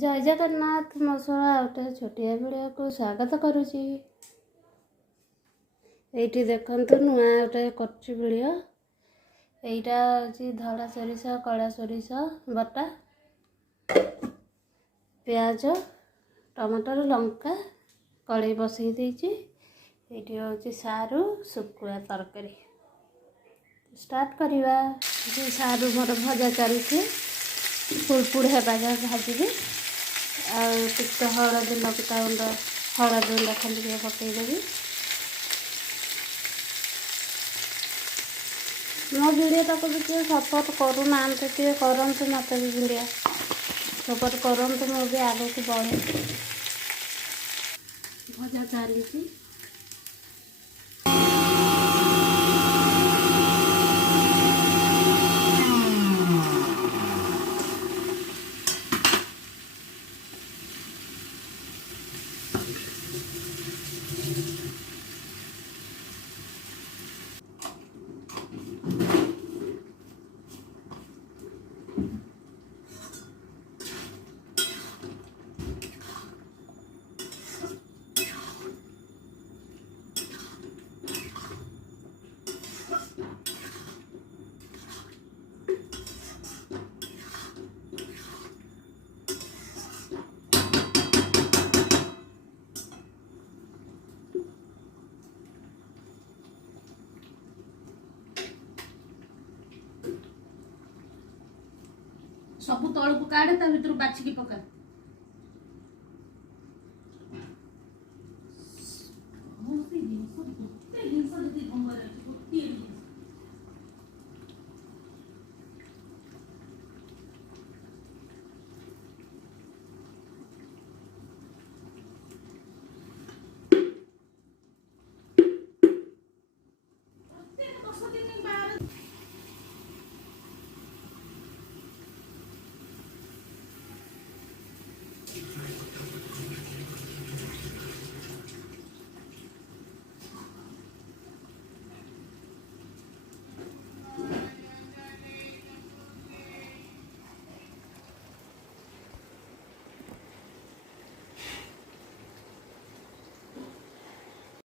जय जगन्नाथ मो गोटे छोटिया भिडियो को स्वागत करुच्ची। ये देखते नुआ गोटे करियो यहीटा हूँ धड़ा सोरिष कला सोरिष बटा प्याज टमाटर लंका कड़े बसई देती। ये हूँ सारू शुकुआ तरकारी स्टार्ट करवा। सारू मोर भजा चलती पुड़पुड़ हेबा भाजी आते हलदी लंका गुंड हलदी गुंड खाली पकईदेवी। मो भिडियो तक भी सपोर्ट करूना करूँ मत भी भिडियो सपोर्ट करूँ मो भी आगे को बढ़े। भजा चली सबू तौल को काढ़े ता भीतर बाछिकी पका।